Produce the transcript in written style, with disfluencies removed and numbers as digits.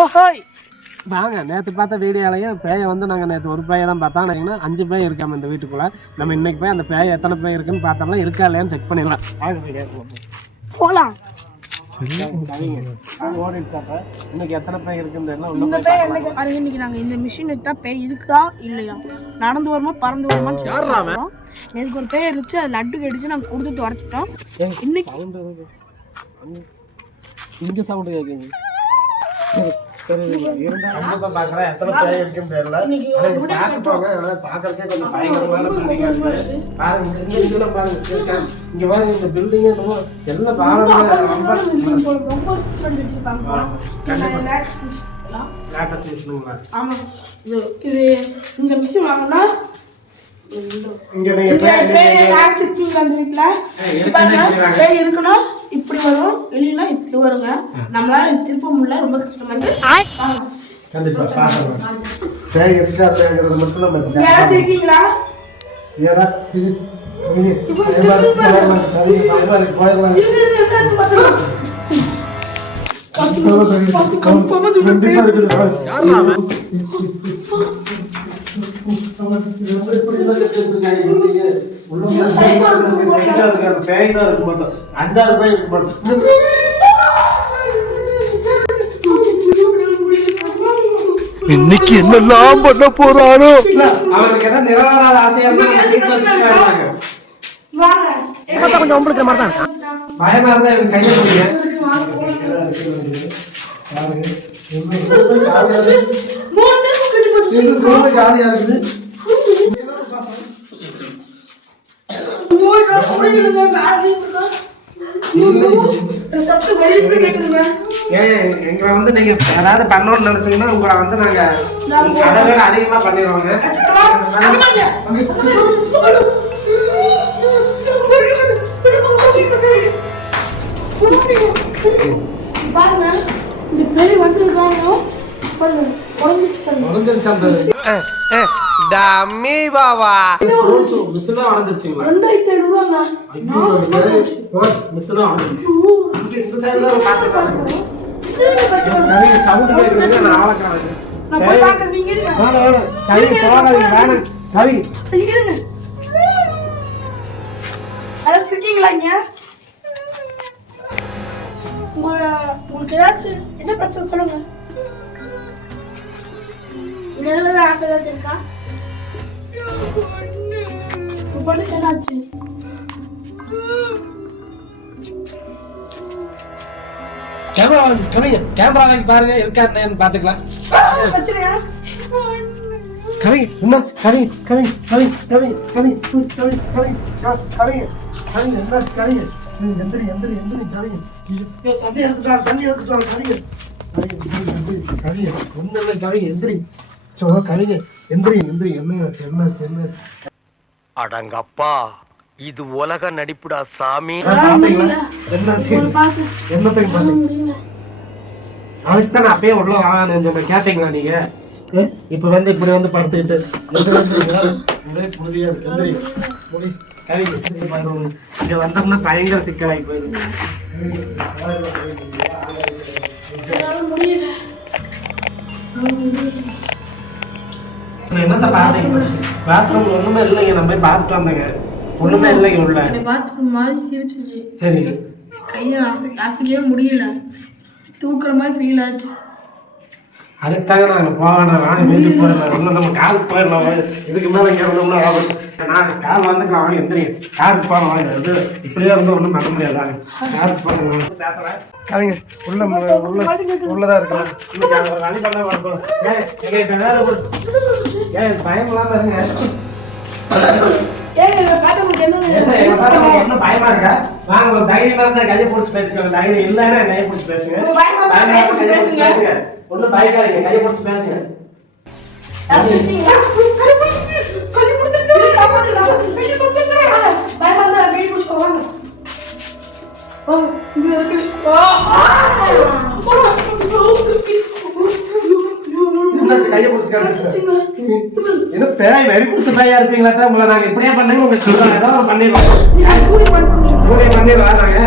ஓஹோய் வாங்க நேற்று பார்த்த வீடியோலையும் பேயை வந்து நாங்கள் நேற்று ஒரு பேயை தான் பார்த்தோம். நாங்கள் 5 பேய் இருக்காம இந்த வீட்டுக்குள்ளே. நம்ம இன்னைக்கு போய் அந்த பேய் எத்தனை பேய் இருக்குன்னு பார்த்தோம்னா இருக்கா இல்லையான்னு செக் பண்ணிடலாம். போகலாம். இன்னைக்கு எத்தனை பேய் இருக்குன்னு இன்னைக்கு நாங்கள் இந்த மிஷின் எடுத்தா பேய் இருக்கா இல்லையா, நடந்து வருமா பறந்து வருமான்னு நேற்றுக்கு ஒரு பேய் இருந்துச்சு. அது லட்டு கடிச்சு நாங்கள் கொடுத்துட்டு உடச்சிட்டோம். இன்னைக்கு இங்கே சவுண்டு கேட்குங்க. கண்டிப்பா பாக்குறேன் எத்தனை பேய் இருக்குன்னு தெரியல. பார்க்க போங்க, பார்க்கறதுக்கே கொஞ்சம் பயங்கரமான பில்டிங்கா இருக்கு. பாருங்க இங்க பாருங்க, இங்க பாருங்க இந்த பில்டிங் எல்லாம் பாருங்க ரொம்ப லேட்டஸ்ட் மிஷினுங்களா? ஆமா. இது இந்த மிஷின் வாங்கினா இங்க நீங்க பேய் இருக்குன்னா இப்படி வரும், இல்லைன்னா இப்படி வருங்க. நம்மளால இது திருப்ப முடியல, ரொம்ப கஷ்டமா இருக்கு. கண்டிப்பா பாருங்க பேய் இருக்கா இல்லையாங்கிறது மட்டும் நம்ம யாராச்சும் இருக்கீங்களா? ஏதா இன்னைக்கு என்னெல்லாம் பண்ண போறாரோ. அவருக்கு ஏதாவது நிறைவேறாத ஆசையா உங்களுக்கு மாதிரி தான் பயமா இருந்தா கையை ஜாலியா இருக்குது. எங்களை வந்து நீங்க ஏதாவது பண்ணணும்னு நினைச்சீங்கன்னா உங்களை வந்து நாங்க கடவுள அதிகமா பண்ணிடுவாங்க. பாருங்க இந்த பேய் வந்திருக்காங்க. டம்மி பாபா மிஸ்லாம் உடைஞ்சிருச்சுங்களா? 2500 ரூபாங்க. மிஸ்லாம் உடைஞ்சிருச்சு. இந்த சைடுல பாத்துட்டாங்க. சவுண்ட் கேக்குது. நான் ஆளக்காரங்க. நான் போய் பாக்குறீங்க. வாங்க கவி போறாதீங்க. வாங்க கவி. இருங்க. அத இருக்கீங்களாங்க? உங்களுக்கு ஏதாச்சும் என்ன பிரச்சனை சொல்லுங்க. உங்களோட ஆசை ஏதாச்சும் இருக்கா? பொண்ணுக்கு என்னாச்சு? கேமரா வாங்கி பாருங்க இருக்கா என்னன்னு பாத்துக்கலாம். பிரச்சனையா? கவி என்னாச்சு? கவி கவி கவி கவி கவி கவி கவி கவி கவி என்னாச்சு? கவி எந்திரி எந்திரி எந்திரி கவி தண்ணி எடுத்துட்டாங்க கவி கவி ஒண்ணு இல்லை கவி எந்திரி கவிங்க எந்திரி எந்திரி என்னாச்சு என்னாச்சு என்னாச்சு? அடங்கப்பா இது உலக நடிப்புடா சாமி. என்னாச்சு? என்னத்தையும் பாத்தீங்க? அதுக்கு தான் அப்பயே உள்ள வாங்கன்னு சொன்ன கேட்டீங்களா நீங்க? இப்ப வந்து இப்படி வந்து படுத்துக்கிட்டு முடியாது எந்திரி முடி கவி இங்க வந்தோம்னா பயங்கர சிக்கலாகி போயிடும். என்னத்த பாருங்க பாத்ரூம் ஒண்ணுமே இல்லைங்க. நம்ம போய் பார்த்துட்டு வந்தேங்க, ஒண்ணுமே இல்லைங்க உள்ள. பாத்ரூம் மாதிரி சிரிச்சிச்சு. சரி கையை அசைக்கவே முடியல, தூக்குற மாதிரி ஃபீல் ஆச்சு. அதுக்கு தாங்க நாங்கள் போவேன். வாங்க வீட்டுக்கு போயிடலாம். இன்னும் நம்ம காருக்கு போயிடலாம். இதுக்கு மேலே இங்கே இருந்தோம்னா நான் கார் வந்துக்கலாம். வாங்க எந்திரி காருக்கு போகலாம். வாங்க இது இப்படியே இருந்தால் ஒன்றும் பண்ண முடியாது. வாங்க காருக்கு போகலாம். பேசுகிறேன் கவிங்க உள்ளதான் இருக்கலாம். இன்னைக்கு வழி பண்ண வரப்போம். பயங்களாம இருங்க. என்ன பயமா இருக்கா? வாங்க ஒரு தைரியமா இருந்தா கையை பிடிச்சி பேசுங்க. தைரியம் இல்லைன்னா கையை பிடிச்சி பேசுங்க. பேசுங்க ஒன்னும் பயக்காதீங்க. கையை பிடிச்சி பேசுங்க. கையை பிடிச்சி என்ன பேய் வெறி பிடிச்ச பேயா இருப்பீங்களா? உங்களை நாங்க இப்படியே பண்ணுங்க. உங்களுக்கு ஏதாவது பண்ணிடுவோம். பண்ணிடுவா நாங்க